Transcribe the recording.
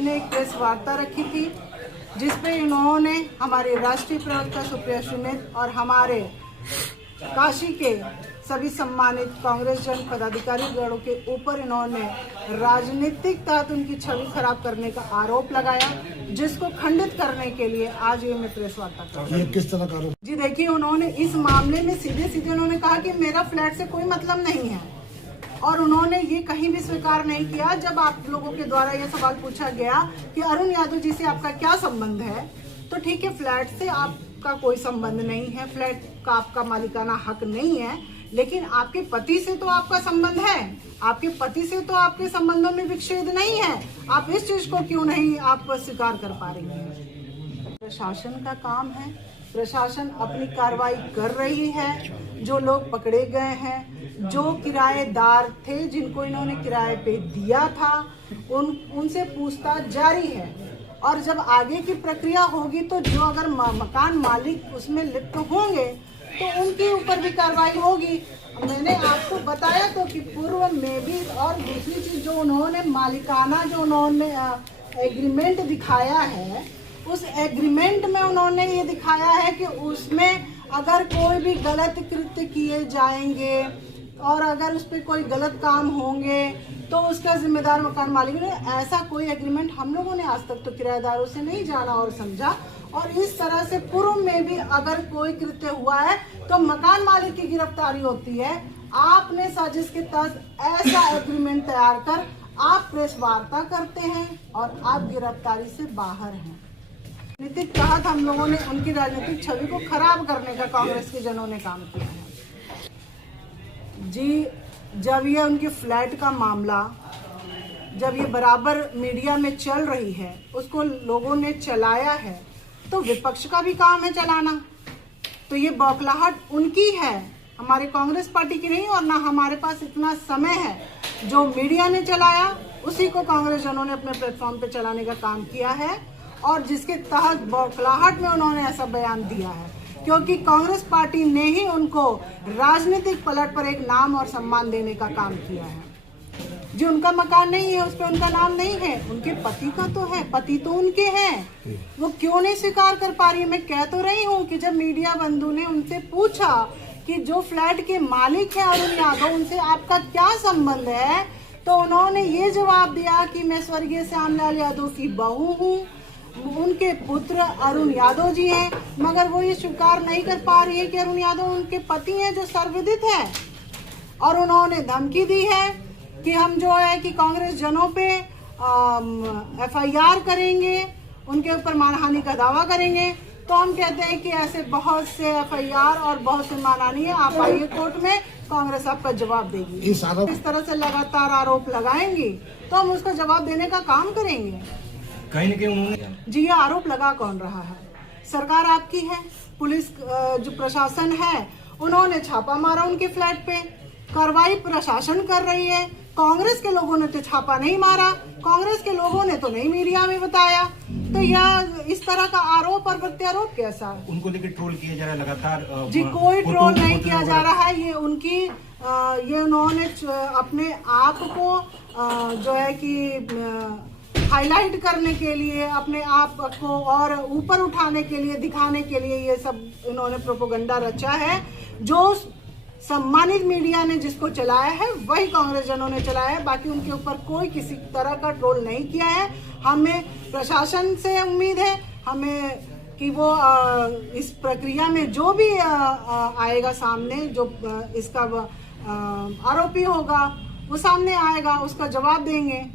जी ने एक प्रेस वार्ता रखी थी जिसपे इन्होंने हमारे राष्ट्रीय प्रवक्ता सुप्रिया सुमित और हमारे काशी के सभी सम्मानित कांग्रेस जन पदाधिकारी गणों के ऊपर इन्होंने राजनीतिक तहत उनकी छवि खराब करने का आरोप लगाया, जिसको खंडित करने के लिए आज ये मैं प्रेस वार्ता कर रही हूं। किस तरह का आरोप? जी देखिए, उन्होंने इस मामले में सीधे उन्होंने कहा कि मेरा फ्लैट से कोई मतलब नहीं है और उन्होंने ये कहीं भी स्वीकार नहीं किया। जब आप लोगों के द्वारा ये सवाल पूछा गया कि अरुण यादव जी से आपका क्या संबंध है, तो ठीक है, फ्लैट से आपका कोई संबंध नहीं है, फ्लैट का आपका मालिकाना हक नहीं है, लेकिन आपके पति से तो आपका संबंध है, आपके पति से तो आपके संबंधों में विच्छेद नहीं है। आप इस चीज को क्यों नहीं आप स्वीकार कर पा रही हैं? प्रशासन का काम है, प्रशासन अपनी कार्रवाई कर रही है। जो लोग पकड़े गए हैं, जो किराएदार थे जिनको इन्होंने किराए पे दिया था, उनसे पूछताछ जारी है और जब आगे की प्रक्रिया होगी तो जो अगर मकान मालिक उसमें लिप्त होंगे तो उनके ऊपर भी कार्रवाई होगी। मैंने आपको बताया तो कि पूर्व में भी, और दूसरी चीज जो उन्होंने मालिकाना जो उन्होंने एग्रीमेंट दिखाया है, उस एग्रीमेंट में उन्होंने ये दिखाया है कि उसमें अगर कोई भी गलत कृत्य किए जाएंगे और अगर उस पर कोई गलत काम होंगे तो उसका जिम्मेदार मकान मालिक है। ऐसा कोई एग्रीमेंट हम लोगों ने आज तक तो किराएदारों से नहीं जाना और समझा, और इस तरह से पूर्व में भी अगर कोई कृत्य हुआ है तो मकान मालिक की गिरफ्तारी होती है। आपने साजिश के तहत ऐसा एग्रीमेंट तैयार कर आप प्रेस वार्ता करते हैं और आप गिरफ्तारी से बाहर हैं। राजनीतिक तहत हम लोगों ने उनकी राजनीतिक छवि को खराब करने का कांग्रेस के जनों ने काम किया है। जी, जब ये उनके फ्लैट का मामला जब ये बराबर मीडिया में चल रही है, उसको लोगों ने चलाया है, तो विपक्ष का भी काम है चलाना। तो ये बौखलाहट उनकी है, हमारे कांग्रेस पार्टी की नहीं, और ना हमारे पास इतना समय है। जो मीडिया ने चलाया उसी को कांग्रेस जनों ने अपने प्लेटफॉर्म पे चलाने का काम किया है, और जिसके तहत बौखलाहट में उन्होंने ऐसा बयान दिया है, क्योंकि कांग्रेस पार्टी ने ही उनको राजनीतिक पलट पर एक नाम और सम्मान देने का काम किया है। जो उनका मकान नहीं है, उस पर उनका नाम नहीं है, उनके पति का तो है, पति तो उनके हैं, वो क्यों नहीं स्वीकार कर पा रही है? मैं कह तो रही हूँ कि जब मीडिया बंधु ने उनसे पूछा कि जो फ्लैट के मालिक है अरुण यादव, उनसे आपका क्या संबंध है, तो उन्होंने ये जवाब दिया कि मैं स्वर्गीय श्यामलाल यादव की बहू हूँ, उनके पुत्र अरुण यादव जी हैं, मगर वो ये स्वीकार नहीं कर पा रही है कि अरुण यादव उनके पति हैं, जो सर्वविदित है। और उन्होंने धमकी दी है कि हम जो है कि कांग्रेस जनों पे FIR करेंगे, उनके ऊपर मानहानि का दावा करेंगे। तो हम कहते हैं कि ऐसे बहुत से FIR और बहुत से मानहानि है, आप आइए कोर्ट में, कांग्रेस आपका जवाब देगी। इस तरह से लगातार आरोप लगाएंगी तो हम उसका जवाब देने का काम करेंगे। कहीं न कहीं उन्होंने जी, ये आरोप लगा कौन रहा है? सरकार आपकी है, पुलिस जो प्रशासन है उन्होंने छापा मारा उनके फ्लैट पे, कार्रवाई प्रशासन कर रही है। कांग्रेस के लोगों ने तो छापा नहीं मारा, कांग्रेस के लोगों ने तो नहीं मीडिया में बताया। तो यह इस तरह का आरोप और प्रत्यारोप कैसा? उनको लेकर ट्रोल किया जा रहा है लगातार। जी, कोई ट्रोल नहीं किया जा रहा है। ये उनकी ये उन्होंने अपने आप को जो है कि हाईलाइट करने के लिए, अपने आप को और ऊपर उठाने के लिए, दिखाने के लिए ये सब इन्होंने प्रोपेगेंडा रचा है। जो सम्मानित मीडिया ने जिसको चलाया है वही कांग्रेस जनों ने चलाया है, बाकी उनके ऊपर कोई किसी तरह का ट्रोल नहीं किया है। हमें प्रशासन से उम्मीद है हमें कि वो इस प्रक्रिया में जो भी आएगा सामने, जो इसका आरोपी होगा वो सामने आएगा, उसका जवाब देंगे।